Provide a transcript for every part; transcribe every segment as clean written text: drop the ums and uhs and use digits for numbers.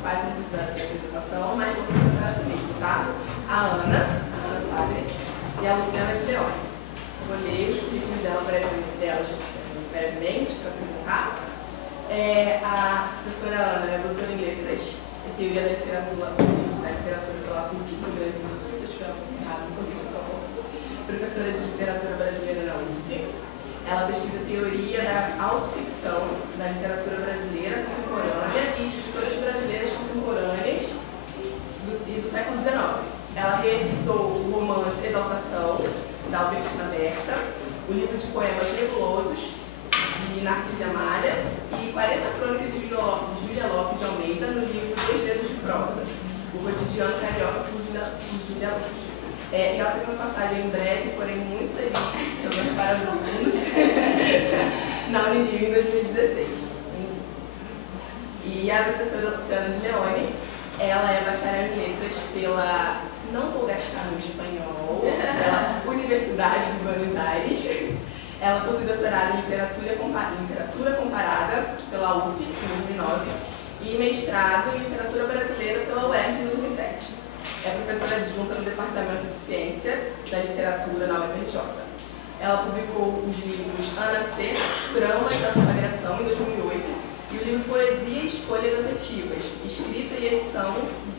quase não precisa de apresentação, mas vou apresentar a si mesmo, tá? A Ana Flávia e a Luciana de Leone. Vou ler os currículos dela brevemente para apresentar. A professora Ana é doutora em Letras e Teoria da Literatura pela PUC do Rio Grande do Sul. Se eu estiver errado, me corrija, por favor. Professora de Literatura Brasileira na UF. Ela pesquisa teoria da autoficção da literatura brasileira contemporânea e escritoras brasileiras contemporâneas do século XIX. Ela reeditou o romance Exaltação, da Albertina Berta, o livro de poemas Nebulosos, de Narcisa Amália, e 40 crônicas de Júlia Lopes de Almeida, no livro Dois Dedos de Prosa, o cotidiano carioca por Júlia Lopes. E ela teve uma passagem breve, porém muito feliz, pelo para os alunos, na Unirio em 2016. E a professora Luciana de Leone, ela é bacharel em letras pela, não vou gastar no espanhol, pela Universidade de Buenos Aires. Ela possui doutorado em literatura comparada pela UF, em 2009, e mestrado em literatura brasileira pela UERJ, em 2007. É professora adjunta no Departamento de Ciência da Literatura na UFRJ. Ela publicou os livros Ana C., Tramas da Consagração, em 2008, e o livro Poesia e Escolhas Afetivas, escrita e edição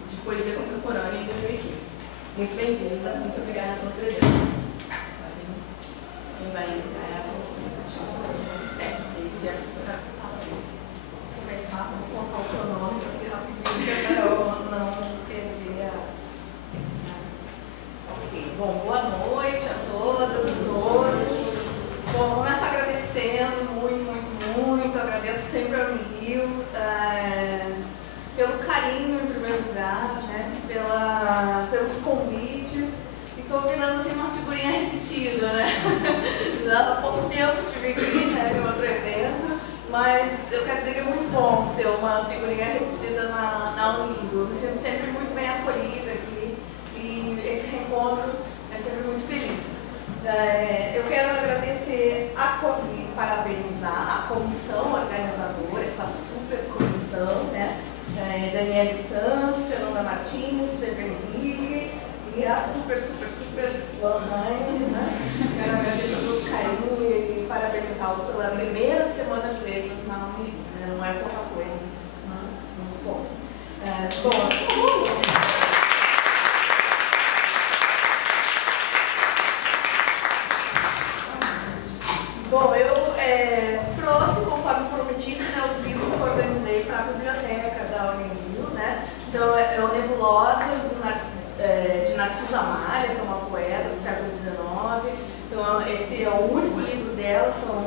de poesia contemporânea, em 2015. Muito bem-vinda, muito obrigada pela presença. Quem vai iniciar é a professora. Inicia a professora. Mais fácil, vou colocar o pronome aqui rapidinho, para eu não perder a... Ok, bom, boa noite a todas e todos. Bom, vou começar agradecendo muito, agradeço sempre ao Unirio, pelo carinho, em primeiro lugar, né, pelos convites. Estou virando assim uma figurinha repetida, né? Há pouco tempo tive aqui, né, em outro evento, mas eu quero dizer que é muito bom ser uma figurinha repetida na Unirio. Eu me sinto sempre muito bem acolhida aqui e esse reencontro é sempre muito feliz. Eu quero agradecer e parabenizar a comissão organizadora, essa super comissão, né? Daniele Santos, Fernanda Martins, Pedro Henrique e a super Lohaine, né? Quero agradecer todo o carinho e parabenizá-los pela primeira semana de letras na Unirio, né? Não é pouca coisa, né? Muito bom. Bom, eu trouxe, conforme prometido, né, os livros que eu organizei para a biblioteca da Unirio, né? Então, é o Nebulosas, de Narcisa Amália, que é uma poeta do século XIX. Então, esse é o único livro dela, são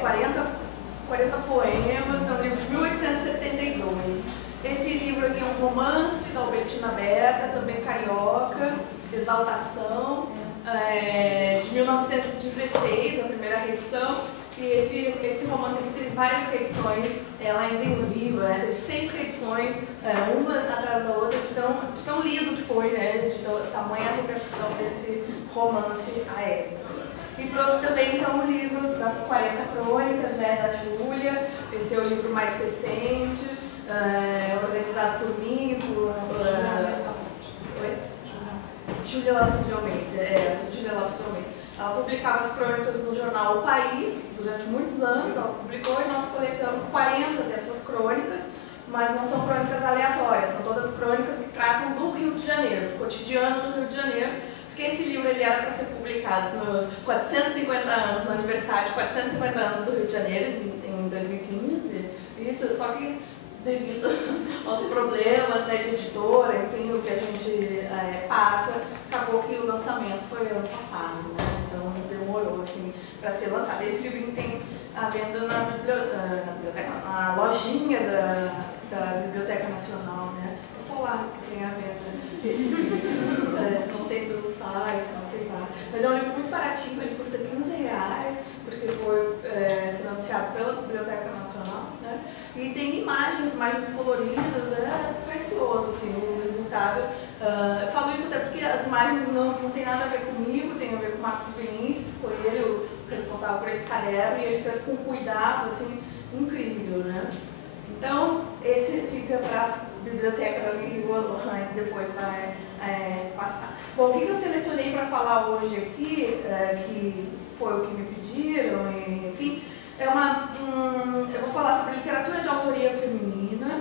40 poemas, é um livro de 1872. Esse livro aqui é um romance da Albertina Berta, também carioca, Exaltação, de 1916, a primeira reedição. E esse romance aqui teve várias reedições, ela ainda em vivo, né? Teve 6 reedições, uma atrás da outra, de tão lido que foi, né? De tamanha repercussão desse romance à época. E trouxe também, então, o livro das 40 crônicas, né, da Júlia. Esse é o livro mais recente, organizado por mim, por Júlia Lopes de Almeida. Ela publicava as crônicas no jornal O País durante muitos anos, ela publicou e nós coletamos 40 dessas crônicas, mas não são crônicas aleatórias, são todas crônicas que tratam do Rio de Janeiro, do cotidiano do Rio de Janeiro, porque esse livro ele era para ser publicado nos 450 anos, no aniversário de 450 anos do Rio de Janeiro, em 2015, isso, só que devido aos problemas, né, de editora, enfim, o que a gente passa, acabou que o lançamento foi ano passado, né? Então demorou assim, para ser lançado. Esse livro tem a venda na lojinha da Biblioteca Nacional, né? É só lá que tem a venda esse livro. Não tem pelo site, não tem lá. Mas é um livro muito baratinho, ele custa R$15, porque foi financiado pela Biblioteca Nacional, né? E tem imagens coloridas, é precioso, assim, o resultado. Eu falo isso até porque as imagens não tem nada a ver comigo, tem a ver com o Marcos Vinícius, foi ele o responsável por esse caderno, e ele fez com cuidado, assim, incrível, né? Então, esse fica para a biblioteca e o Lohane depois vai passar. Bom, o que eu selecionei para falar hoje aqui, que foi o que me pediram, enfim, eu vou falar sobre literatura de autoria feminina,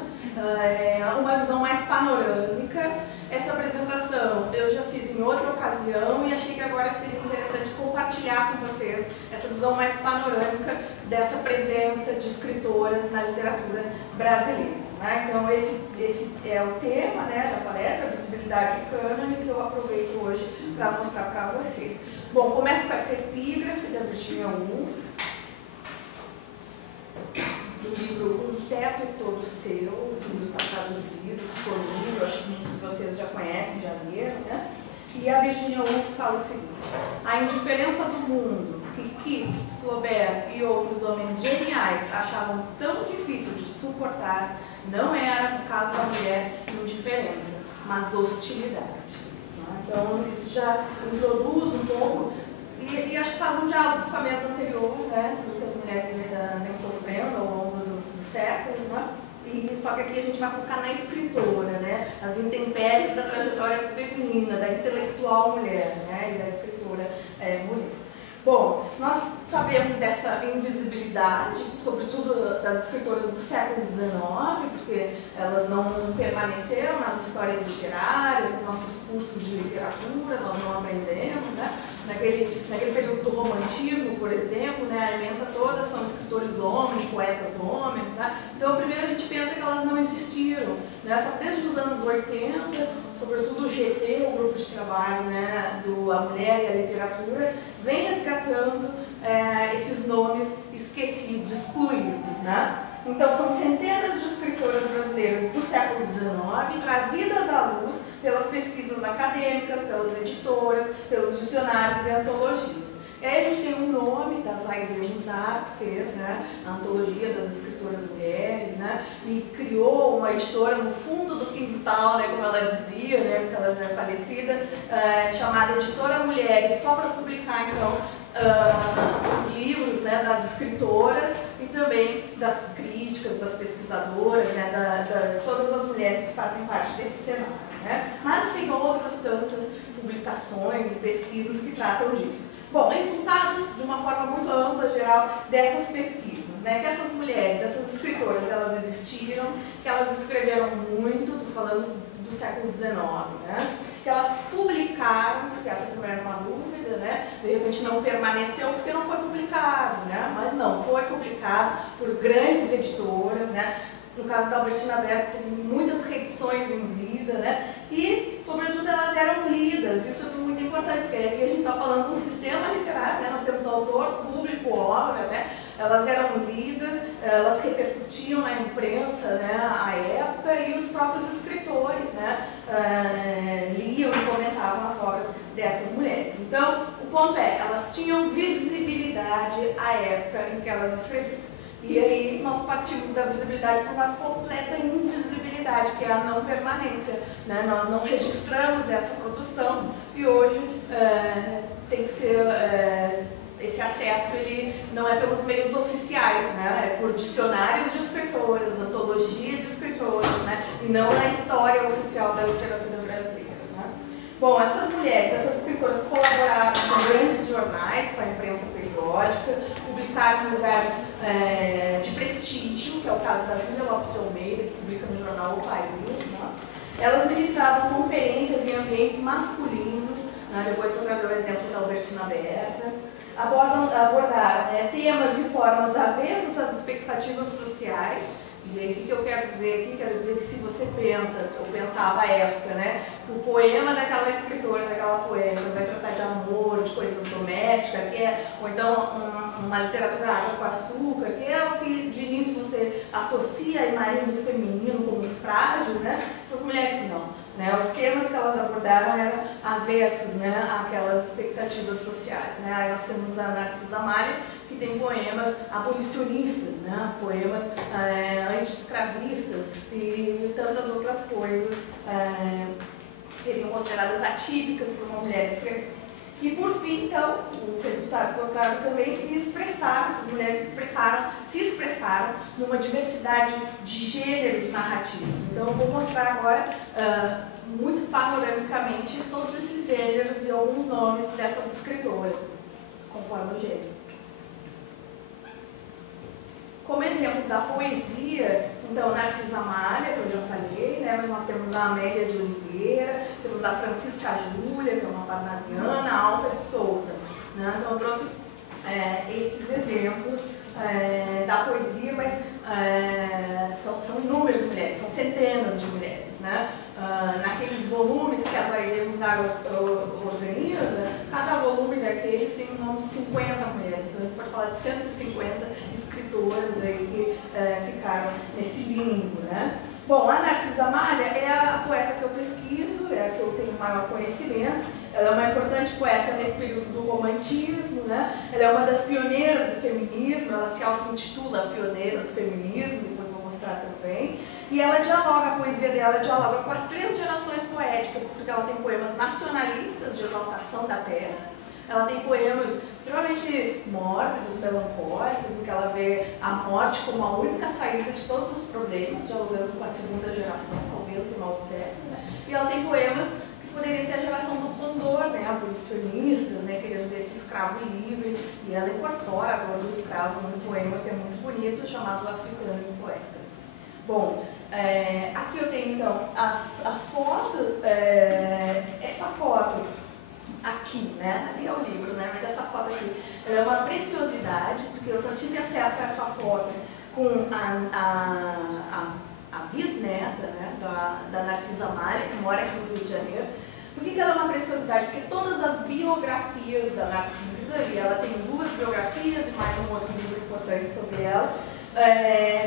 uma visão mais panorâmica. Essa apresentação eu já fiz em outra ocasião e achei que agora seria interessante compartilhar com vocês essa visão mais panorâmica dessa presença de escritoras na literatura brasileira. Né? Então esse é o tema, né, da palestra, a visibilidade do cânone, que eu aproveito hoje para mostrar para vocês. Bom, começo com essa epígrafe da Virginia Woolf, do livro Um Teto Todo Seu. Esse livro está traduzido, disponível, acho que muitos de vocês já conhecem, já leram, né? E a Virginia Woolf fala o seguinte: a indiferença do mundo que Keats, Flaubert e outros homens geniais achavam tão difícil de suportar não era, no caso da mulher, indiferença, mas hostilidade. Então, isso já introduz um pouco, e acho que faz um diálogo com a mesa anterior, né, tudo que as mulheres vêm sofrendo ao longo dos séculos, né? Só que aqui a gente vai focar na escritora, né, as intempéries da trajetória feminina, da intelectual mulher, né, e da escritora mulher. Bom, nós sabemos dessa invisibilidade, sobretudo das escritoras do século XIX, porque elas não permaneceram nas histórias literárias, nos nossos cursos de literatura, nós não aprendemos, né? Naquele período do romantismo, por exemplo, né, a ementa toda são escritores homens, poetas homens, né? Então, primeiro a gente pensa que elas não existiram, né? Só desde os anos 80, sobretudo o GT, o grupo de trabalho, né, do A Mulher e a Literatura, vem resgatando esses nomes esquecidos, excluídos, né? Então, são centenas de escritoras brasileiras do século XIX trazidas à luz pelas pesquisas acadêmicas, pelas editoras, pelos dicionários e antologias. E aí a gente tem um nome da Zaide Musar, que fez, né, a antologia das escritoras mulheres, né, e criou uma editora no fundo do quintal, né, como ela dizia, né, porque ela já é falecida, chamada Editora Mulheres, só para publicar, então, os livros, né, das escritoras e também das críticas, das pesquisadoras, né, todas as mulheres que fazem parte desse cenário. Né? Mas tem outras tantas publicações e pesquisas que tratam disso. Bom, resultados de uma forma muito ampla, geral, dessas pesquisas, né? Que essas mulheres, essas escritoras, elas existiram, que elas escreveram muito, estou falando do século XIX, né? Que elas publicaram, porque essa também era uma dúvida, né? De repente não permaneceu porque não foi publicado, né? Mas não, foi publicado por grandes editoras, né? No caso da Albertina Berto, teve muitas reedições em vida, né? E, sobretudo, elas eram lidas. Isso é muito importante, porque aqui a gente está falando de um sistema literário, né? Nós temos autor, público, obra, né? Elas eram lidas, elas repercutiam na imprensa, né, à época, e os próprios escritores, né, liam e comentavam as obras dessas mulheres. Então, o ponto é, elas tinham visibilidade à época em que elas escreviam. E aí nós partimos da visibilidade para uma completa invisibilidade, que é a não permanência. Né? Nós não registramos essa produção e hoje tem que ser, esse acesso ele não é pelos meios oficiais, né? É por dicionários de escritoras, antologia de escritoras, né? E não na história oficial da literatura brasileira. Né? Bom, essas mulheres, essas escritoras colaboraram com grandes jornais, com a imprensa periódica, publicaram em lugares de prestígio, que é o caso da Júlia Lopes de Almeida, que publica no jornal O País. Né? Elas ministravam conferências em ambientes masculinos, né? Depois vou trazer o exemplo da Albertina Berta. Abordaram temas e formas avessas às expectativas sociais. E aí, o que eu quero dizer aqui? Quero dizer que se você pensa, ou pensava à época, né, que o poema daquela escritora, daquela poeta, vai tratar de amor, de coisas domésticas, ou então uma literatura água com açúcar, que é o que de início você associa a imagem do feminino como frágil, né? Essas mulheres não. Né, os temas que elas abordaram eram avessos, né, àquelas expectativas sociais. Né? Aí nós temos a Narcisa Malha, que tem poemas abolicionistas, né, poemas anti-escravistas e tantas outras coisas que seriam consideradas atípicas para uma mulher escrever. E por fim, então, o resultado que eu trago também, que essas mulheres se expressaram numa diversidade de gêneros narrativos. Então eu vou mostrar agora, muito panoramicamente, todos esses gêneros e alguns nomes dessas escritoras, conforme o gênero. Como exemplo da poesia, então, Narcisa Amália, que eu já falei, né? Mas nós temos a Amélia de Oliveira, temos a Francisca Júlia, que é uma parnasiana, a Alta de Souza. Né? Então, eu trouxe esses exemplos da poesia, mas são inúmeras mulheres, são centenas de mulheres. Né? Naqueles volumes que as Aide Musaro organiza, cada volume daqueles tem um nome de 50 mulheres. Então a gente pode falar de 150 escritoras aí que ficaram nesse limbo. Né? Bom, a Narcisa Amália é a poeta que eu pesquiso, é a que eu tenho maior conhecimento. Ela é uma importante poeta nesse período do romantismo, né? Ela é uma das pioneiras do feminismo, ela se auto-intitula pioneira do feminismo, depois vou mostrar também. E ela dialoga, a poesia dela dialoga com as 3 gerações poéticas, porque ela tem poemas nacionalistas de exaltação da terra, ela tem poemas extremamente mórbidos, melancólicos, em que ela vê a morte como a única saída de todos os problemas, dialogando com a segunda geração, talvez, do Mao Tse, né? E ela tem poemas que poderia ser a geração do Condor, né? Abolicionistas, né? Querendo ver esse escravo livre, e ela incorpora a dor do escravo num poema que é muito bonito, chamado Africano e o Poeta. Bom, aqui eu tenho então a foto, essa foto aqui, né? Ali é o livro, né? Mas essa foto aqui, ela é uma preciosidade, porque eu só tive acesso a essa foto com a bisneta, né? da Narcisa Amália, que mora aqui no Rio de Janeiro. Por que ela é uma preciosidade? Porque todas as biografias da Narcisa, e ela tem 2 biografias e mais um outro livro importante sobre ela,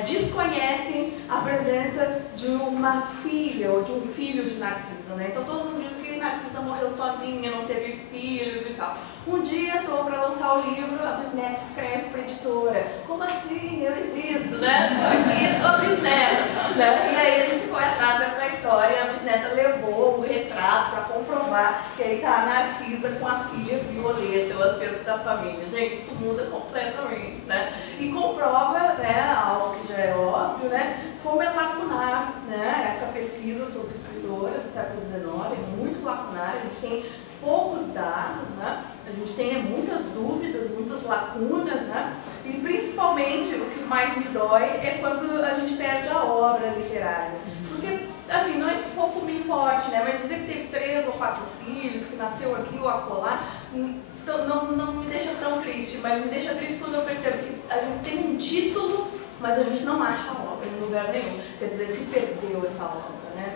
desconhecem a presença de uma filha ou de um filho de Narcisa, né? Então todo mundo diz que Narcisa morreu sozinha, não teve filhos e tal. Um dia estou para lançar o livro, a bisneta escreve para a editora: como assim? Eu existo, né? Aqui sou a bisneta. Né? E aí a gente foi atrás dessa história e a bisneta levou o retrato para comprovar que aí está a Narcisa com a filha Violeta, o acervo da família. Gente, isso muda completamente, né? E comprova, né, algo que já é óbvio, né, como é lacunar, né, essa pesquisa sobre escritoras do século XIX, é muito lacunar, a gente tem poucos dados, né, a gente tem muitas dúvidas, muitas lacunas, né, e principalmente o que mais me dói é quando a gente perde a obra literária. Porque, assim, não é que pouco me importe, né, mas dizer que teve 3 ou 4 filhos, que nasceu aqui ou acolá, então, não me deixa tão triste, mas me deixa triste quando eu percebo que a gente tem um título, mas a gente não acha a obra em lugar nenhum. Quer dizer, se perdeu essa obra, né?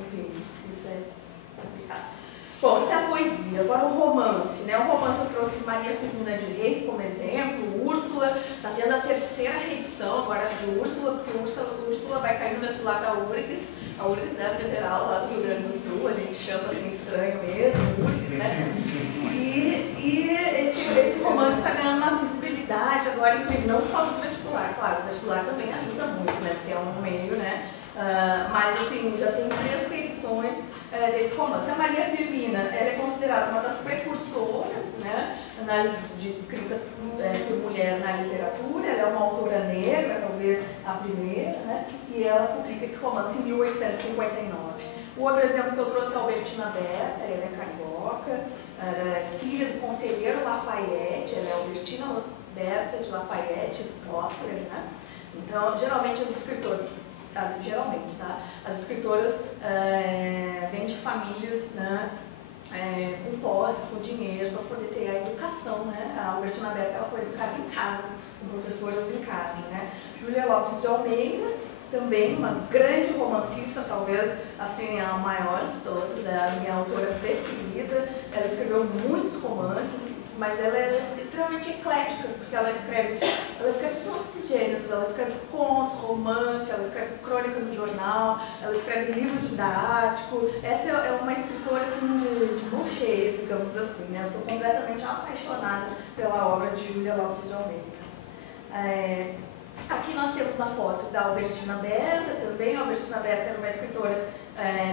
Enfim, isso é complicado. Bom, isso é a poesia. Agora o romance, né? O romance eu trouxe Maria Firmina de Reis como exemplo, Úrsula, está tendo a 3ª reedição agora de Úrsula, porque Úrsula vai cair no vestibular da URGS, a URGS é a federal lá do Rio Grande do Sul, a gente chama assim estranho mesmo, URGS, né? E esse romance está ganhando uma visibilidade agora incrível, não por causa do vestibular, claro, o vestibular também ajuda muito, né? Porque é um meio, né? Mas assim, já tem 3 reedições desse romance. A Maria Firmina, ela é considerada uma das precursoras, né, de escrita por mulher na literatura. Ela é uma autora negra, talvez a primeira, né, e ela publica esse romance em 1859. O outro exemplo que eu trouxe é a Albertina Berta, ela é carioca, ela é filha do conselheiro Lafayette, ela é Albertina Berta de Lafayette, Stockler, né? Então, geralmente as escritoras, as escritoras vêm de famílias, né, com posses, com dinheiro, para poder ter a educação, né? A Albertina Berta, ela foi educada em casa, com professoras em casa, né? Júlia Lopes de Almeida, também uma grande romancista, talvez assim a maior de todas, é a minha autora preferida. Ela escreveu muitos romances, mas ela é extremamente eclética, porque ela escreve todos esses gêneros. Ela escreve conto, romance, ela escreve crônica no jornal, ela escreve livro didático. Essa é uma escritora assim, de mão cheia, digamos assim, né? Eu sou completamente apaixonada pela obra de Júlia Lopes de Almeida. Aqui nós temos a foto da Albertina Berta também. A Albertina Berta era uma escritora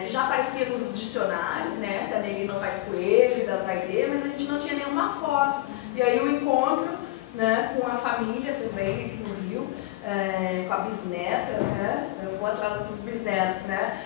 que já aparecia nos dicionários, né, da Nelly Novaes Coelho, da Zaide, mas a gente não tinha nenhuma foto. E aí o encontro, né, com a família também aqui no Rio, com a bisneta, né, eu vou atrás dos bisnetos, né,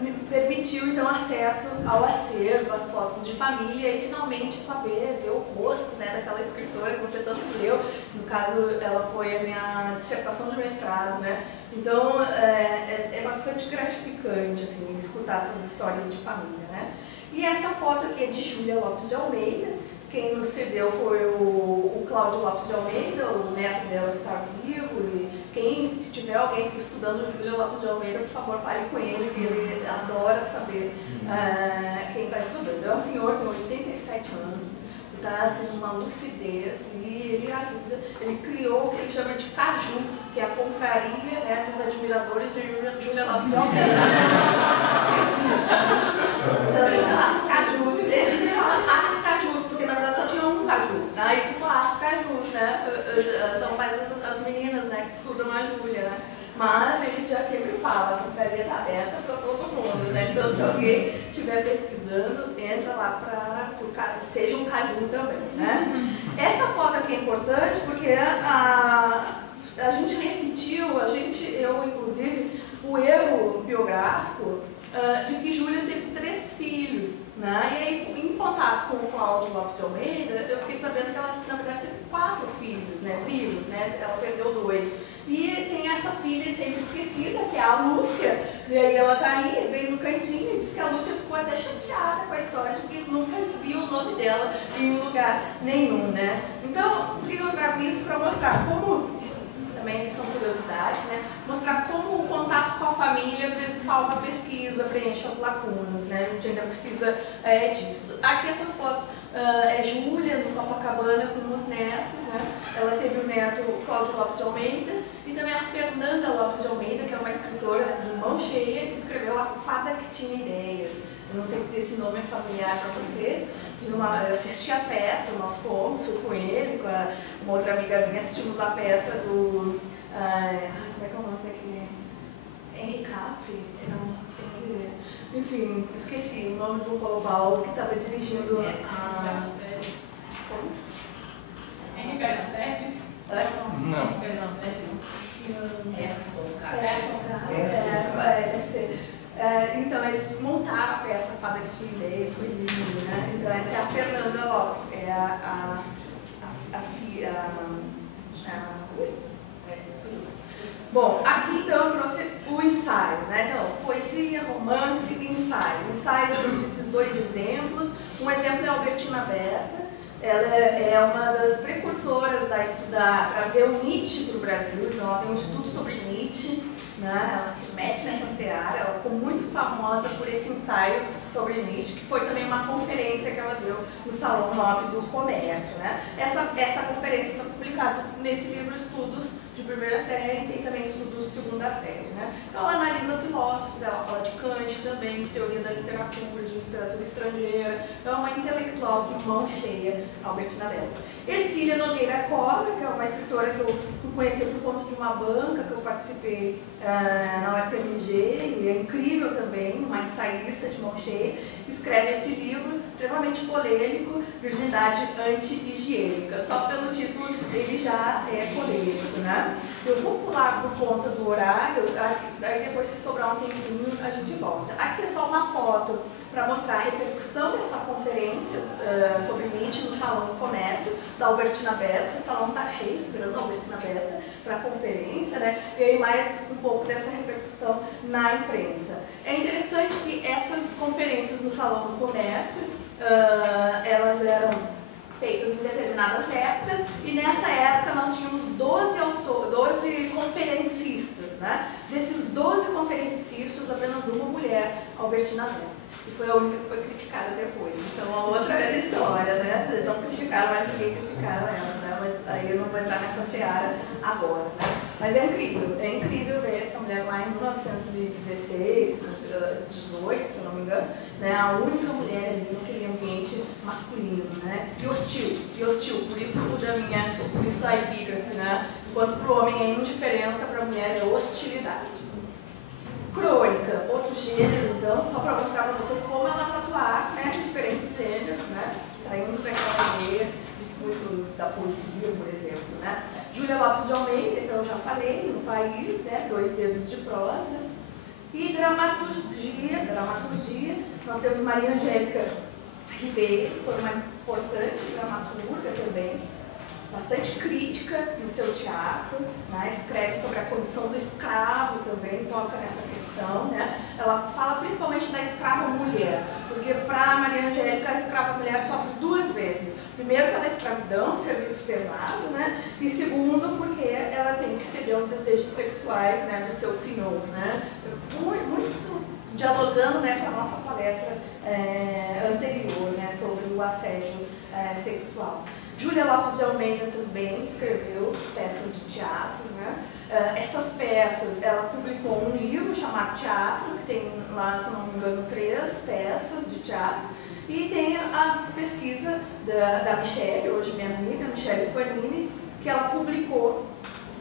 me permitiu então acesso ao acervo, às fotos de família e finalmente saber, ver o rosto, né, daquela escritora que você tanto leu. No caso, ela foi a minha dissertação de mestrado, né? Então é bastante gratificante assim, escutar essas histórias de família, né? E essa foto aqui é de Júlia Lopes de Almeida. Quem nos cedeu foi o Cláudio Lopes de Almeida, o neto dela que está vivo. E quem, se tiver alguém aqui estudando Júlia Lopes de Almeida, por favor, fale com ele, que ele adora saber quem está estudando. É um senhor com 87 anos, está assim, numa lucidez, e ele ajuda. Ele criou o que ele chama de Caju, que é a confraria, né, dos admiradores de Júlia Lopes de Almeida. Então, ele chama as Cajus. Ele se fala as Cajus, porque na verdade só tinha um Caju. Aí como as Cajus, né? São mais as meninas, né, que estudam a Júlia, né? Mas ele já sempre fala, a confraria está aberta para todo mundo, né? Então se alguém estiver pesquisando, entra lá para seja um Caju também, né? Essa foto aqui é importante porque a gente repetiu, eu inclusive, o erro biográfico de que Júlia teve 3 filhos, né? E aí, em contato com o Cláudio Lopes de Almeida, eu fiquei sabendo que ela, na verdade, teve 4 filhos, né? Vivos, né? Ela perdeu 2. E tem essa filha sempre esquecida, que é a Lúcia, e aí ela tá aí, bem no cantinho, e diz que a Lúcia ficou até chateada com a história, porque nunca viu o nome dela em lugar nenhum, né? Então, por que eu trago isso? Para mostrar como, também aqui são curiosidades, né? Mostrar como o contato com a família às vezes salva a pesquisa, preenche as lacunas, né? A gente ainda precisa disso. Aqui essas fotos é Júlia no Copacabana com os netos, né? Ela teve o neto Cláudio Lopes de Almeida e também a Fernanda Lopes de Almeida, que é uma escritora de mão cheia, que escreveu A Fada que Tinha Ideias. Eu não sei se esse nome é familiar para você. Eu assisti a peça, nós fomos, fui com ele, com uma outra amiga minha, assistimos a peça do... como é que é o nome daquele? Henri Capri? Enfim, esqueci o nome do global que estava dirigindo a... Como? Henri Capri? Não. Deve ser. Então, eles montaram a peça Fada que Tinha Ideias, foi lindo, né? Então, essa é a Fernanda Lopes, é a filha. Bom, aqui então eu trouxe o ensaio, né? Então, poesia, romance e ensaio. O ensaio eu trouxe esses 2 exemplos. Um exemplo é a Albertina Berta. Ela é uma das precursoras a estudar, trazer o Nietzsche para o Brasil. Então, ela tem um estudo sobre Nietzsche, né? Ela se mete nessa seara. Ela ficou muito famosa por esse ensaio sobre Nietzsche, que foi também uma conferência que ela deu no Salão Nobre do Comércio, né? Essa conferência está publicada nesse livro Estudos de Primeira Série e tem também Estudos de Segunda Série, né? Então ela analisa filósofos, ela fala de Kant também, de teoria da literatura, de literatura estrangeira. Então é uma intelectual de mão cheia, Albertina Berta. Ercília Nogueira Cobra, que é uma escritora que eu conheci por conta de uma banca que eu participei na UFMG, e é incrível também, uma ensaísta de mão cheia, escreve esse livro extremamente polêmico, Virgindade Anti-Higiênica. Só pelo título ele já é polêmico, né? Eu vou pular por conta do horário, aí depois, se sobrar um tempinho, a gente volta. Aqui é só uma foto para mostrar a repercussão dessa conferência sobre Nietzsche no Salão do Comércio da Albertina Berta. O salão está cheio, esperando a Albertina Berta para a conferência, né? E aí mais um pouco dessa repercussão na imprensa. É interessante que essas conferências no Salão do Comércio, elas eram feitas em determinadas épocas, e nessa época nós tínhamos 12 conferencistas, né? Desses 12 conferencistas, apenas uma mulher, Albertina Berta. E foi a única que foi criticada depois. Isso é uma outra história, né? Eles não criticaram, mas ninguém criticaram ela, né? Mas aí eu não vou entrar nessa seara agora, né? Mas é incrível ver essa mulher lá em 1916, 18, se eu não me engano, né? A única mulher ali naquele ambiente masculino, né? E hostil, por isso muda por isso a epígrafe, né? Enquanto para o homem é indiferença, para a mulher é hostilidade. Crônica, outro gênero, então, só para mostrar para vocês como elas atuaram, né, em diferentes gêneros, né? saindo daquela ideia de muito da poesia, por exemplo, né? Júlia Lopes de Almeida, então eu já falei, no País, né? 2 dedos de prosa. E dramaturgia, nós temos Maria Angélica Ribeiro, foi uma importante dramaturga também, bastante crítica no seu teatro, né? Escreve sobre a condição do escravo também, toca nessa questão, né? Ela fala principalmente da escrava mulher, porque para Maria Angélica a escrava mulher sofre 2 vezes. Primeiro pela escravidão, serviço pesado, né? E segundo porque ela tem que ceder aos desejos sexuais, né, do seu senhor, né? Muito dialogando, né, com a nossa palestra anterior, né, sobre o assédio sexual. Júlia Lopes de Almeida também escreveu peças de teatro, né? Essas peças, ela publicou um livro chamado Teatro, que tem lá, se não me engano, 3 peças de teatro. E tem a pesquisa da Michele, hoje minha amiga, Michele Fornini, que ela publicou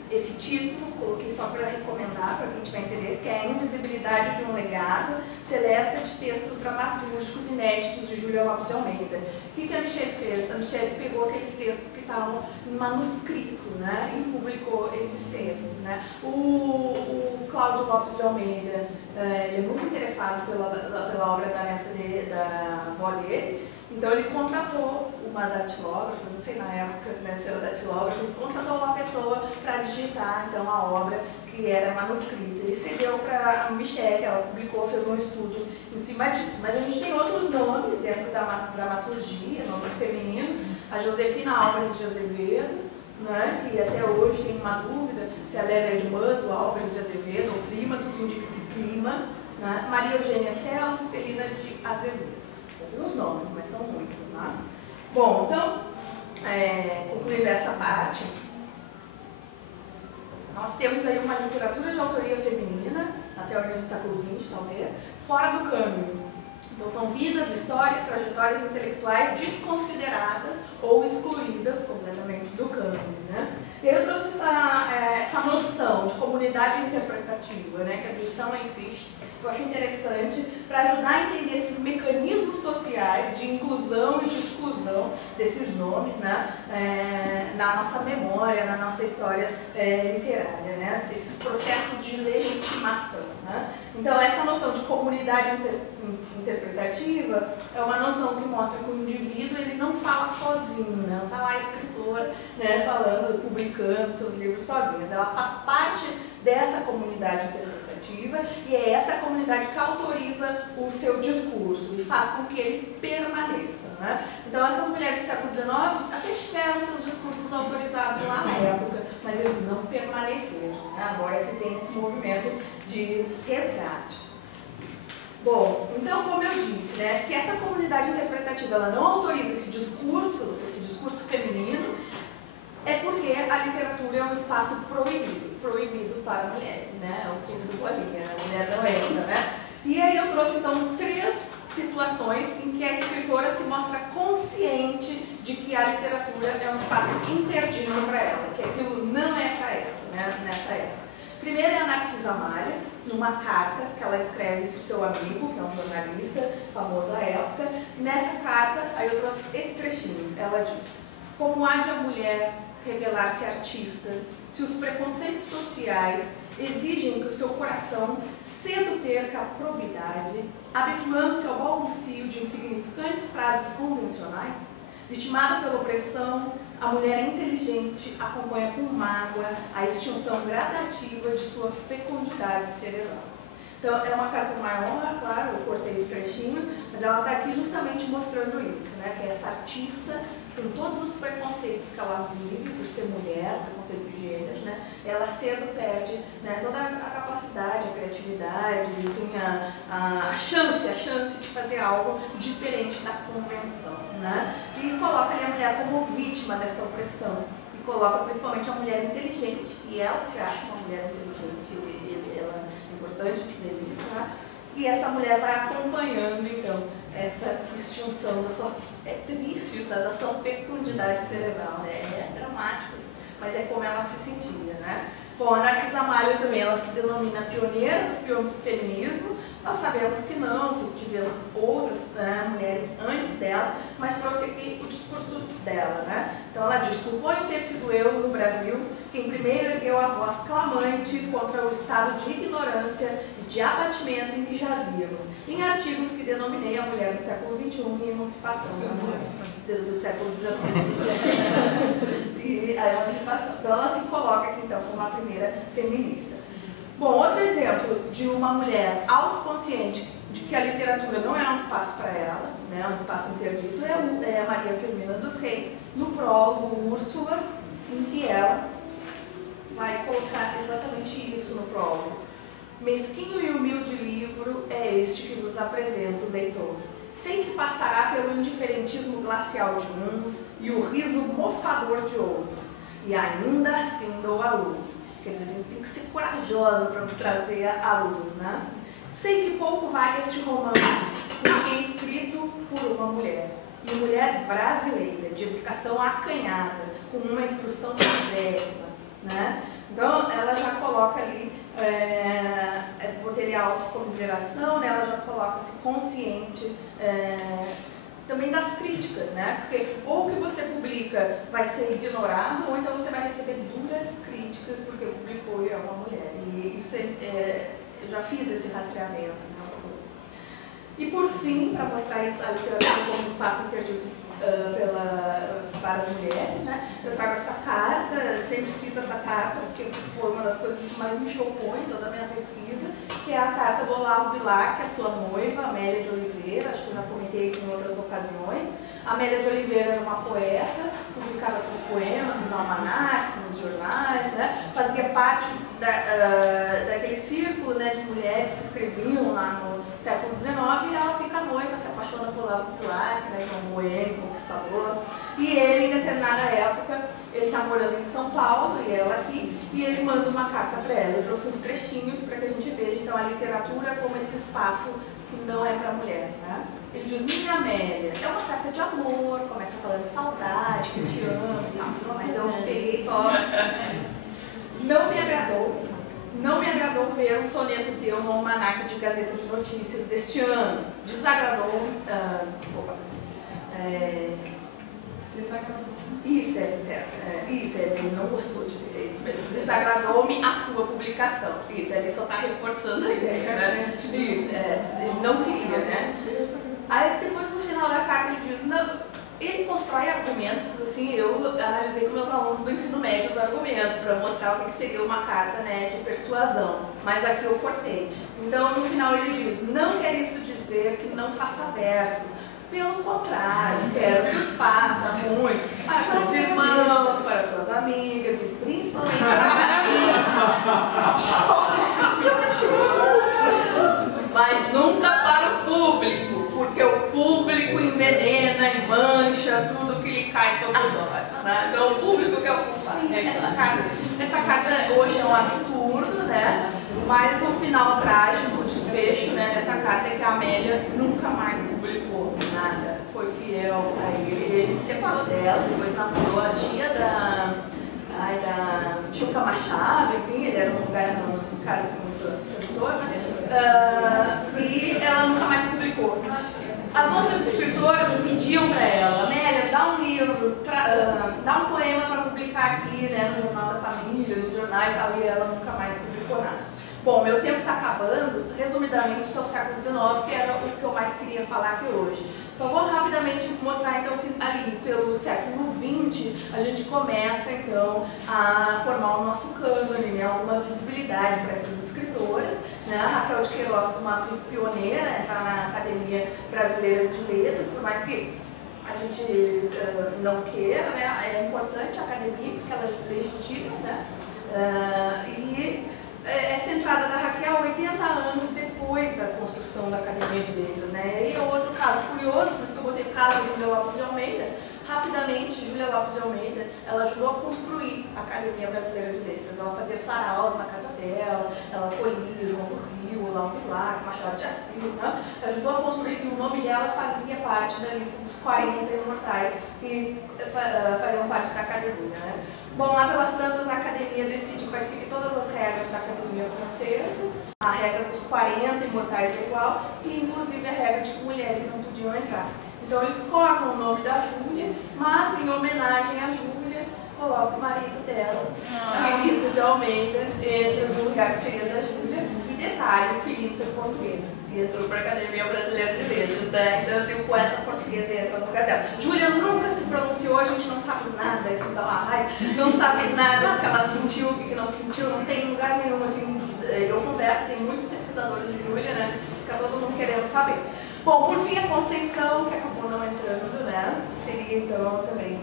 esse título, coloquei só para recomendar, para quem tiver interesse, que é A Invisibilidade de um Legado, Celeste de Textos Dramatúrgicos Inéditos de Júlia Lopes de Almeida. O que a Michele fez? A Michele pegou aqueles textos que estavam em manuscrito, né, e publicou esses textos, né. O Cláudio Lopes de Almeida, ele é muito interessado pela obra da neta da avó dele, então ele contratou uma datilógrafa, não sei na época, né, se era datilógrafa, ele contratou uma pessoa para digitar então a obra que era manuscrita. Ele cedeu para a Michele, ela publicou, fez um estudo em cima disso. Mas a gente tem outros nomes dentro da dramaturgia, nomes femininos, a Josefina Álvares de Azevedo, né, que até hoje tem uma dúvida se ela era irmã do Álvares de Azevedo ou prima, tudo indica que prima, né? Maria Eugênia Celso e Celina de Azevedo. Alguns nomes, mas são muitos, né? Bom, então, concluindo essa parte, nós temos aí uma literatura de autoria feminina, até o início do século XX, talvez, fora do cânone. Então, são vidas, histórias, trajetórias intelectuais desconsideradas ou excluídas completamente do cânone, né? Eu trouxe essa noção de comunidade interpretativa, né, que é do Stanley Fish, que eu acho interessante para ajudar a entender esses mecanismos sociais de inclusão e de exclusão desses nomes, né, na nossa memória, na nossa história literária, né, esses processos de legitimação, né. Então, essa noção de comunidade interpretativa é uma noção que mostra que o indivíduo ele não fala sozinho, né? Não está lá escritor, né, falando, publicando seus livros sozinho. Ela faz parte dessa comunidade interpretativa e é essa comunidade que autoriza o seu discurso e faz com que ele permaneça, né? Então, essas mulheres do século XIX até tiveram seus discursos autorizados lá na época, mas eles não permaneceram, né? Agora que tem esse movimento de resgate. Bom, então, como eu disse, né, se essa comunidade interpretativa ela não autoriza esse discurso feminino, é porque a literatura é um espaço proibido para mulheres, né? É o clube do bolinha, a mulher não entra, né? E aí eu trouxe, então, 3 situações em que a escritora se mostra consciente de que a literatura é um espaço interdigno para ela, que aquilo não é para ela, né, nessa época. Primeiro é a Narcisa Malha, numa carta que ela escreve para o seu amigo, que é um jornalista famoso à época. Nessa carta, aí eu trouxe esse trechinho, ela diz: como há de a mulher revelar-se artista, se os preconceitos sociais exigem que o seu coração cedo perca a probidade, habituando-se ao balbucio de insignificantes frases convencionais? Vitimada pela opressão, a mulher inteligente acompanha com mágoa a extinção gradativa de sua fecundidade cerebral. Então, é uma carta maior, claro, eu cortei esse trechinho, mas ela está aqui justamente mostrando isso, né? Que essa artista, com todos os preconceitos que ela vive por ser mulher, preconceito de gênero, né? Ela cedo perde, né, toda a capacidade, a criatividade, enfim, a chance de fazer algo diferente da convenção, né? E coloca ali a mulher como vítima dessa opressão, e coloca principalmente a mulher inteligente, e ela se acha uma mulher inteligente, ela é importante dizer isso, né? E essa mulher vai acompanhando, então, essa extinção da sua, é triste, da sua fecundidade cerebral, né? É dramático, mas é como ela se sentia, né? Bom, a Narcisa Malher também, ela se denomina pioneira do feminismo. Nós sabemos que não, que tivemos outras mulheres antes dela, mas trouxe aqui o discurso dela, né? Então ela diz: suponho ter sido eu, no Brasil, quem primeiro ergueu a voz clamante contra o estado de ignorância e de abatimento em que jazíamos, em artigos que denominei a mulher do século XXI e emancipação do século XIX. E a emancipação. Então ela se coloca aqui então como a primeira feminista. Bom, outro exemplo de uma mulher autoconsciente de que a literatura não é um espaço para ela, né, um espaço interdito, é a Maria Firmina dos Reis, no prólogo Úrsula, em que ela vai colocar exatamente isso no prólogo. Mesquinho e humilde livro é este que vos apresento, leitor. Sei que passará pelo indiferentismo glacial de uns e o riso mofador de outros, e ainda assim dou a luz. Quer dizer, tem que ser corajosa para me trazer a luz, né? Sei que pouco vale este romance, porque é escrito por uma mulher, e mulher brasileira, de educação acanhada, com uma instrução miséria, né? Então, ela já coloca ali, vou ter a autocomiseração, né? Ela já coloca-se consciente também das críticas, né? Porque ou o que você publica vai ser ignorado, ou então você vai receber duras críticas porque publicou e é uma mulher. E isso eu já fiz esse rastreamento. Né? E por fim, para mostrar isso, a literatura como espaço interdito para as mulheres, né? Eu trago essa carta, eu sempre cito essa carta porque foi uma das coisas que mais me chocou em toda a minha pesquisa, que é a carta do Olavo Bilac, que é sua noiva, Amélia de Oliveira, acho que eu já comentei em outras ocasiões. A Amélia de Oliveira era uma poeta, publicava seus poemas nos almanacs, nos jornais, né? Fazia parte daquele círculo, né, de mulheres que escreviam lá no século XIX, e ela fica noiva, se apaixona por Olavo Bilac, né, que é um boêmio, conquistador. E ele, em determinada época, ele está morando em São Paulo, e ela aqui, e ele manda uma carta para ela. Eu trouxe uns trechinhos para que a gente veja, então, a literatura como esse espaço que não é para a mulher, né? Ele diz: minha Amélia, é uma carta de amor, começa falando de saudade, que te amo e tal, mas eu peguei só. Não me agradou ver um soneto teu no almanaque de Gazeta de Notícias deste ano. Desagradou-me. Isso, ele não gostou de ver isso mesmo. Desagradou-me a sua publicação. Isso, ele só está reforçando a ideia, né? Isso, ele não queria, né? Aí depois no final da carta ele diz: não, ele constrói argumentos, assim, eu analisei com meus alunos do ensino médio os argumentos para mostrar o que seria uma carta, né, de persuasão, mas aqui eu cortei. Então no final ele diz: não quer isso dizer que não faça versos, pelo contrário, quero que os faça muito para teus irmãos, para tuas amigas e principalmente mas nunca para o público, porque o público envenena e mancha tudo que lhe cai sobre os olhos, né? Então o público que é o culpado. Essa carta hoje é um absurdo, né? Mas o final trágico, o desfecho, né, dessa carta é que a Amélia nunca mais publicou nada, foi fiel a ele. Ele se separou dela, depois namorou a tia da Chuca Machado, enfim, ele era um cara muito sedutor, né? E ela nunca mais publicou. As outras escritoras pediam para ela: Amélia, dá um livro, dá um poema para publicar aqui, né, no Jornal da Família, nos jornais, e ela nunca mais publicou nada. Bom, meu tempo está acabando. Resumidamente, isso é o século XIX, que era o que eu mais queria falar aqui hoje. Só vou rapidamente mostrar então que ali pelo século XX a gente começa então a formar o nosso cânone, né, alguma visibilidade para essas escritoras, né? A Raquel de Queiroz, como uma pioneira, está na Academia Brasileira de Letras, por mais que a gente não queira, né? É importante a academia porque ela legitima, né? Essa entrada da Raquel 80 anos depois da construção da Academia de Letras, né? E é outro caso curioso, por isso que eu botei o caso de Júlia Lopes de Almeida. Rapidamente, Júlia Lopes de Almeida, ela ajudou a construir a Academia Brasileira de Letras. Ela fazia saraus na casa dela, ela acolhia João do Rio, Olavo Bilac, Machado de Assis, né? Ajudou a construir que o nome dela fazia parte da lista dos 40 imortais que fariam parte da academia, né? Bom, lá pelas tantas, a academia decide que vai seguir todas as regras da academia francesa. A regra dos 40 imortais é igual, e inclusive a regra de que mulheres não podiam entrar. Então eles cortam o nome da Júlia, mas em homenagem a Júlia, colocam o marido dela, Filipe de Almeida, entra no lugar que seria da Júlia. E detalhe, o Filipe é português. E entrou para a Academia Brasileira de Letras, né? Então assim, o poeta português entra no lugar dela. Júlia nunca se pronunciou, a gente não sabe nada, isso dá uma raiva, não sabe nada do que ela sentiu, o que não sentiu, não tem lugar nenhum, assim, eu converso, tem muitos pesquisadores de Júlia, né? Fica todo mundo querendo saber. Bom, por fim, a Conceição, que acabou não entrando, né? Seria então também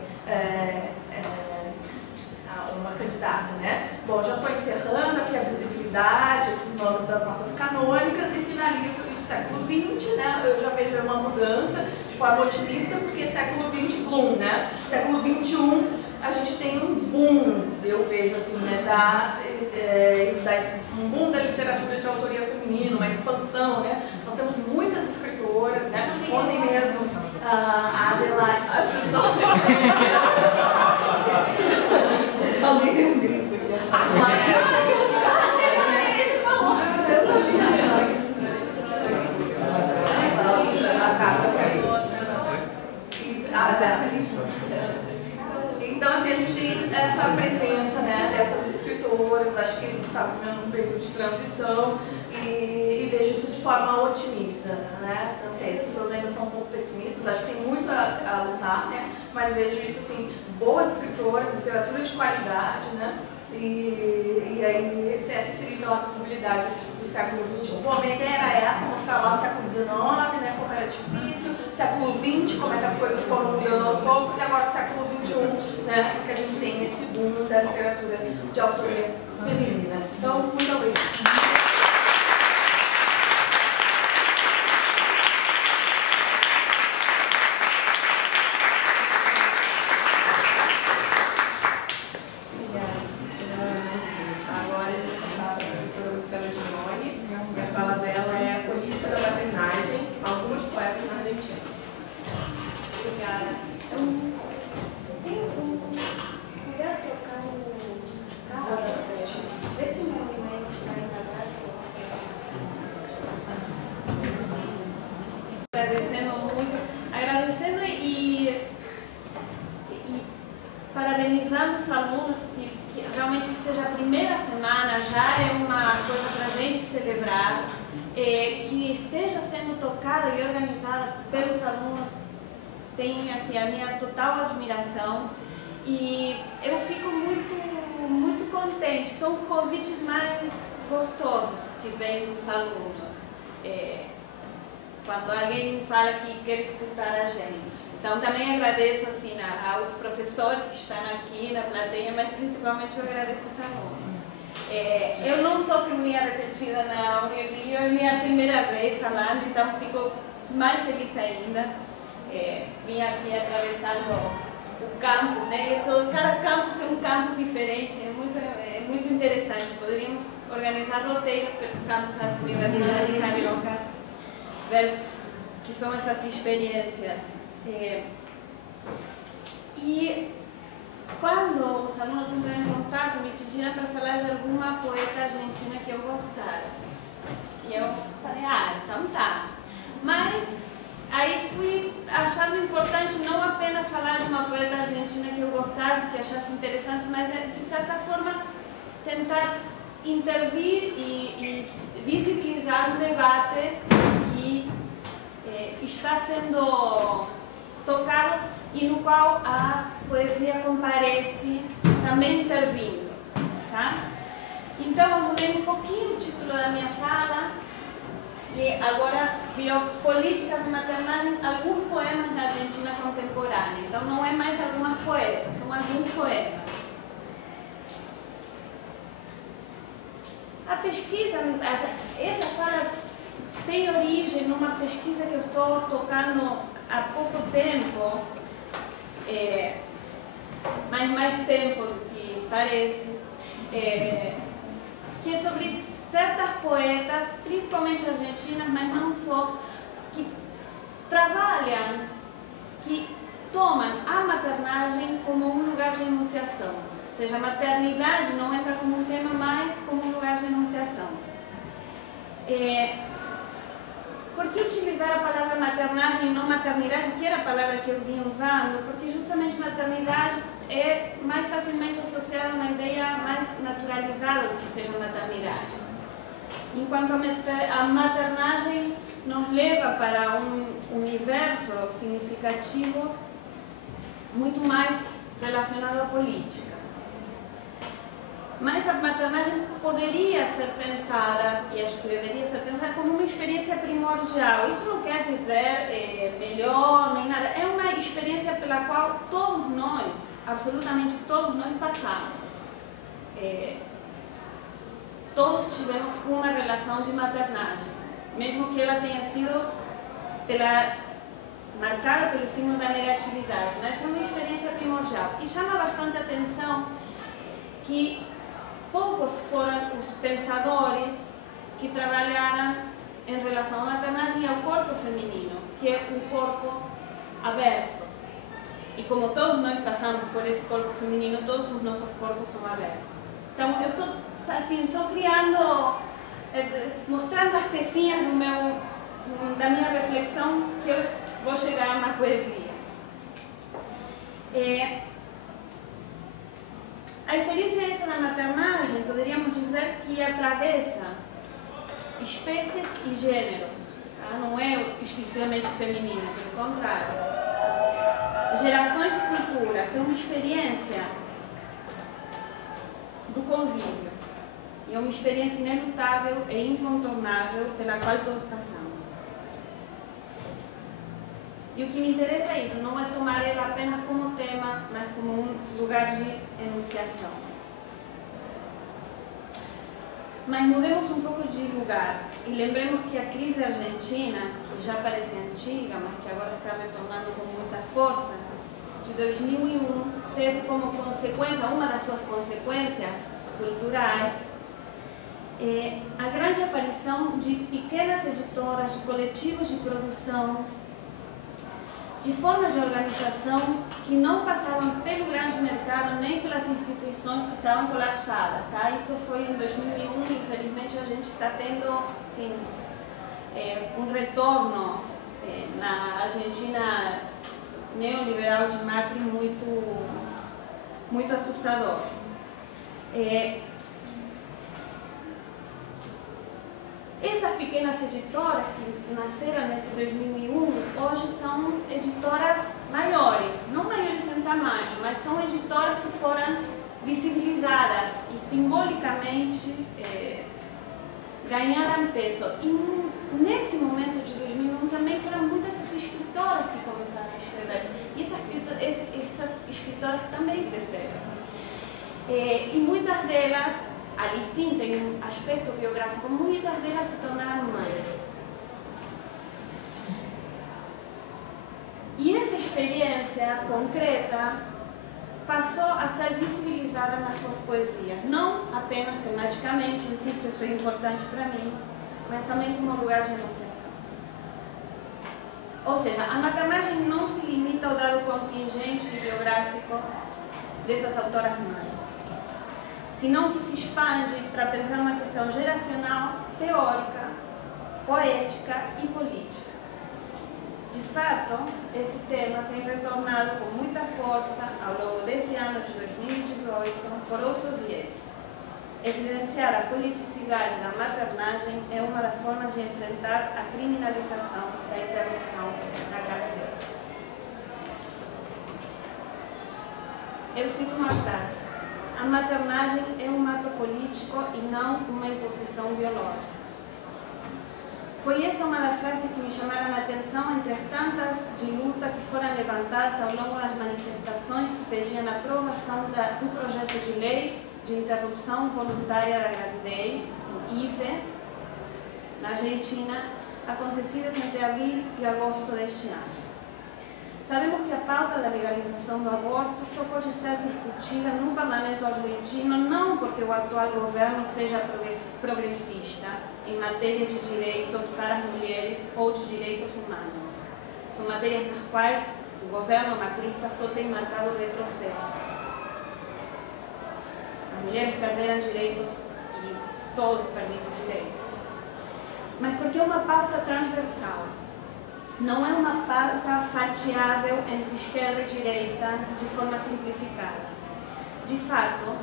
uma candidata, né? Bom, já estou encerrando aqui a visibilidade, esses nomes das nossas canônicas e finalizo o século XX, né? Eu já vejo uma mudança de forma otimista, porque século XX boom, né? Século XXI a gente tem um boom, eu vejo assim, né? Um boom da literatura de autoria feminina, uma expansão, né? Nós temos muitas escritoras, né? Ontem mesmo a Adelaide... Alguém tem um grito aqui. Ele falou. Então, assim, a gente tem essa presença, né, dessas escritoras, acho que está vivendo um período de transição e vejo isso de forma otimista, né? Não sei, as pessoas ainda são um pouco pessimistas, acho que tem muito a lutar, né? Mas vejo isso, assim, boas escritoras, literatura de qualidade, né? E aí, essa seria então a possibilidade do século XXI. Bom, a minha ideia era essa, mostrar lá o século XIX, né, como era difícil, século XX, como é que as coisas foram mudando aos poucos, e agora século XXI, né, porque a gente tem esse boom da literatura de autoria feminina. Então, muito obrigada. Agradecendo e parabenizando os alunos, que realmente seja a primeira semana já é uma coisa para a gente celebrar, que esteja sendo tocada e organizada pelos alunos, tem assim, a minha total admiração e eu fico muito contente, são convites mais gostosos que vêm dos alunos. Quando alguém fala que quer escutar a gente. Então, também agradeço assim, ao professor que está aqui na plateia, mas principalmente eu agradeço aos alunos. Eu não sou figurinha repetida na Unirio, é minha primeira vez falando, então fico mais feliz ainda. Vim aqui atravessando o campo, né? Cada campus é um campo diferente, é muito interessante. Poderíamos organizar roteiros pelo campus das universidades de Carioca, ver que são essas experiências. E quando os alunos entraram em contato, me pediram para falar de alguma poeta argentina que eu gostasse. E eu falei, então tá. Mas aí fui achando importante não apenas falar de uma poeta argentina que eu gostasse, que achasse interessante, mas de certa forma tentar intervir e visibilizar um debate que está sendo tocado e no qual a poesia comparece também intervindo, tá? Então eu mudei um pouquinho o título da minha fala e agora virou Política de Maternagem, alguns poemas da Argentina contemporânea. Então não é mais algumas poetas, são alguns poemas. A pesquisa, essa fala tem origem numa pesquisa que eu estou tocando há pouco tempo, mas mais tempo do que parece, que é sobre certas poetas, principalmente argentinas, mas não só, que trabalham, que tomam a maternagem como um lugar de enunciação. Ou seja, a maternidade não entra como um tema, mas como um lugar de enunciação. Por que utilizar a palavra maternagem e não maternidade, que era a palavra que eu vinha usando? Porque justamente maternidade é mais facilmente associada a uma ideia mais naturalizada do que seja maternidade. Enquanto a maternagem nos leva para um universo significativo muito mais relacionado à política. Mas a maternagem poderia ser pensada, e acho que deveria ser pensada, como uma experiência primordial. Isso não quer dizer melhor nem nada, é uma experiência pela qual todos nós, absolutamente todos nós passamos. Todos tivemos uma relação de maternagem, mesmo que ela tenha sido marcada pelo signo da negatividade. Mas é uma experiência primordial. E chama bastante atenção que poucos foram os pensadores que trabalharam em relação à maternagem e ao corpo feminino, que é um corpo aberto. E como todos nós passamos por esse corpo feminino, todos os nossos corpos são abertos. Então, eu estou assim, só criando, mostrando as pecinhas da minha reflexão, que eu vou chegar na poesia. A experiência essa da maternagem, poderíamos dizer que atravessa espécies e gêneros, tá? Não é exclusivamente feminino, pelo contrário. Gerações e culturas, é uma experiência do convívio. E é uma experiência inelutável e incontornável pela qual todos passamos. E o que me interessa é isso, não é tomar ela apenas como tema, mas como um lugar de enunciação. Mas mudemos um pouco de lugar e lembremos que a crise argentina, que já parece antiga, mas que agora está retornando com muita força, de 2001, teve como consequência, uma das suas consequências culturais, a grande aparição de pequenas editoras, de coletivos de produção, de formas de organização que não passavam pelo grande mercado nem pelas instituições que estavam colapsadas. Tá? Isso foi em 2001, infelizmente a gente está tendo sim, um retorno na Argentina neoliberal de Macri muito assustador. Essas pequenas editoras que nasceram nesse 2001, hoje são editoras maiores, não maiores em tamanho, mas são editoras que foram visibilizadas e simbolicamente ganharam peso. E nesse momento de 2001 também foram muitas essas escritoras que começaram a escrever. E essas escritoras também cresceram. E muitas delas, ali sim tem um aspecto biográfico, muitas delas se tornaram mães. E essa experiência concreta passou a ser visibilizada na sua poesia, não apenas tematicamente, insisto, isso é importante para mim, mas também como lugar de enunciação. Ou seja, a maternagem não se limita ao dado contingente biográfico dessas autoras mães, senão que se expande para pensar uma questão geracional, teórica, poética e política. De fato, esse tema tem retornado com muita força ao longo desse ano de 2018 por outro viés. Evidenciar a politicidade da maternagem é uma das formas de enfrentar a criminalização da interrupção da gravidez. Eu cito uma frase: a maternagem é um ato político e não uma imposição biológica. Foi essa uma das frases que me chamaram a atenção entre as tantas de luta que foram levantadas ao longo das manifestações que pediam a aprovação do projeto de lei de interrupção voluntária da gravidez, o IVE, na Argentina, acontecidas entre abril e agosto deste ano. Sabemos que a pauta da legalização do aborto só pode ser discutida no parlamento argentino não porque o atual governo seja progressista em matéria de direitos para as mulheres ou de direitos humanos. São matérias nas quais o governo macrista só tem marcado retrocessos. As mulheres perderam direitos e todos perdemos direitos. Mas porque é uma pauta transversal. Não é uma pauta fatiável entre esquerda e direita de forma simplificada. De fato,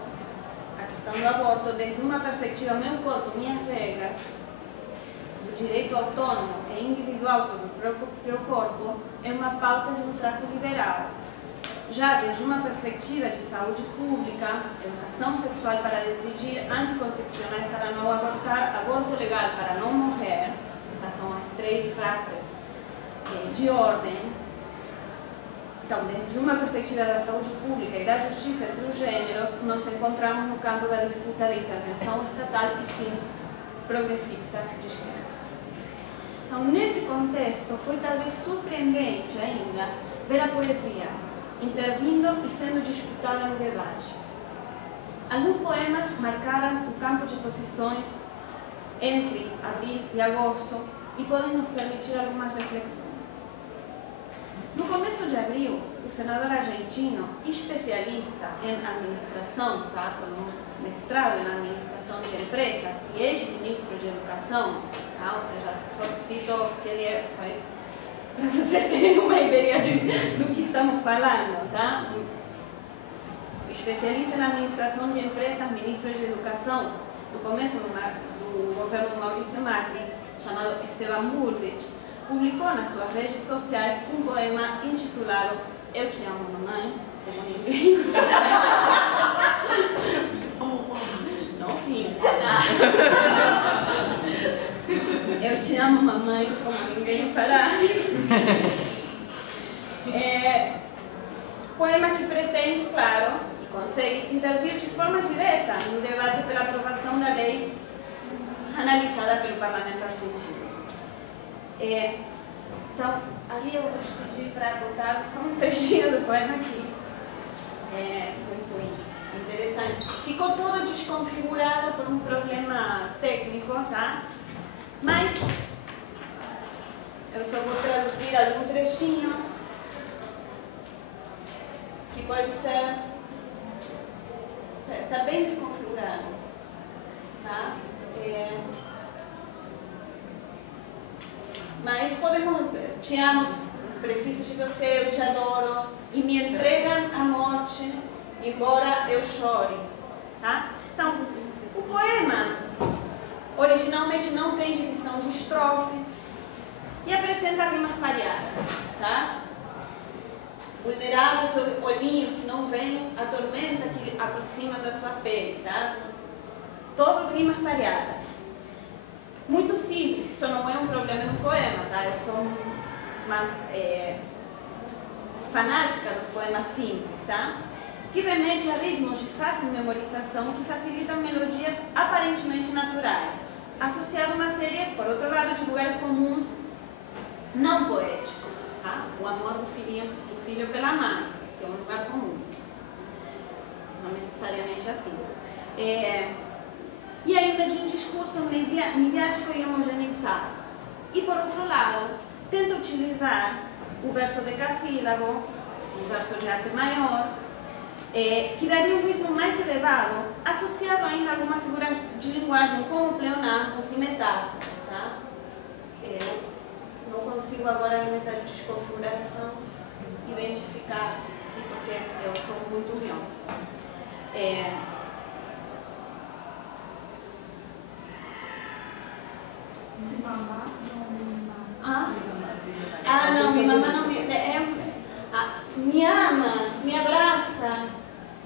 a questão do aborto, desde uma perspectiva meu corpo, minhas regras, do direito autônomo e individual sobre o próprio corpo, é uma pauta de um traço liberal. Já desde uma perspectiva de saúde pública, educação sexual para decidir, anticoncepcionais para não abortar, aborto legal para não morrer, essas são as 3 frases de ordem. Então, desde uma perspectiva da saúde pública e da justiça entre os gêneros, nos encontramos no campo da disputa de intervenção estatal e sim progressista de esquerda. Então, nesse contexto, foi talvez surpreendente ainda ver a poesia intervindo e sendo disputada no debate. Alguns poemas marcaram o campo de posições entre abril e agosto e podem nos permitir algumas reflexões. No começo de abril, o senador argentino, especialista em administração, tá, com mestrado em administração de empresas e ex-ministro de educação, tá, ou seja, só cito que ele foi, para vocês terem uma ideia do que estamos falando, tá? Especialista em administração de empresas, ministro de educação, no começo do governo Maurício Macri, chamado Esteban Bullrich, publicou nas suas redes sociais um poema intitulado Eu Te Amo, Mamãe, como ninguém. Não rio. Eu te amo, mamãe, como ninguém fará. Poema que pretende, claro, e consegue intervir de forma direta no debate pela aprovação da lei analisada pelo Parlamento argentino. Então, ali eu vou te pedir para botar só um trechinho do poema aqui. Muito interessante. Ficou todo desconfigurado por um problema técnico, tá? Mas eu só vou traduzir algum trechinho que pode ser. Está bem desconfigurado, tá? Mas podemos. Te amo, preciso de você, eu te adoro, e me entregam a morte, embora eu chore. Tá? Então, o poema originalmente não tem divisão de estrofes e apresenta rimas pareadas. Tá? Vulnerável seu olhinho que não vem a tormenta que aproxima da sua pele. Tá? Todo rimas pareadas. Muito simples, isso não é um problema no poema, tá? Eu sou uma fanática do poema simples, tá? Que remete a ritmos de fácil memorização que facilitam melodias aparentemente naturais, associado a uma série, por outro lado, de lugares comuns não poéticos, tá? O amor do filho pela mãe, que é um lugar comum, não necessariamente assim. E ainda de um discurso midiático e homogeneizado. E, por outro lado, tenta utilizar o verso decassílabo, o verso de arte maior, que daria um ritmo mais elevado, associado ainda a alguma figura de linguagem como pleonasmos e metáforas. Tá? Não consigo agora, nessa desconfiguração, identificar, porque eu sou muito ruim. Não, minha mamãe não me ama, me abraça,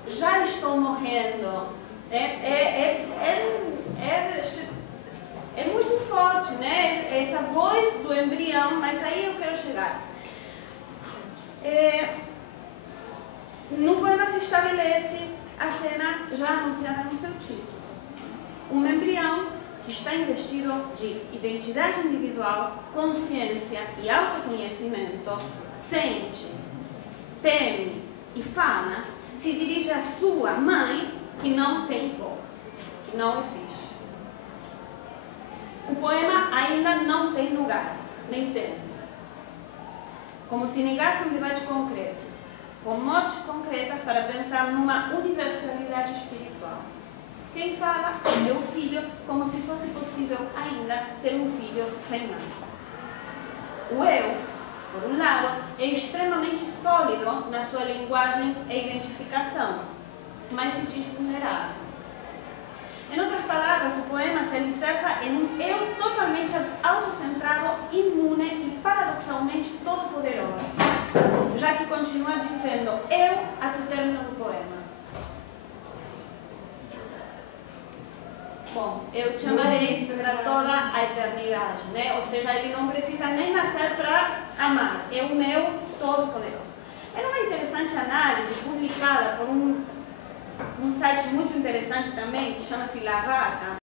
já estou morrendo. É muito forte, né? Essa voz do embrião, mas aí eu quero chegar. No poema se estabelece a cena já anunciada no seu título. Um embrião que está investido de identidade individual, consciência e autoconhecimento, sente, teme e fala, se dirige à sua mãe, que não tem voz, que não existe. O poema ainda não tem lugar, nem tempo. Como se negasse um debate concreto, com morte concreta para pensar numa universalidade espiritual. Quem fala é meu filho, como se fosse possível ainda ter um filho sem mãe. O eu, por um lado, é extremamente sólido na sua linguagem e identificação, mas se diz vulnerável. Em outras palavras, o poema se alicerça em um eu totalmente autocentrado, imune e paradoxalmente todo-poderoso, já que continua dizendo eu até o término do poema. Bom, eu te amarei para toda a eternidade, né? Ou seja, ele não precisa nem nascer para amar, é o meu todo-poderoso. Era uma interessante análise publicada por um site muito interessante também, que chama-se Lavata,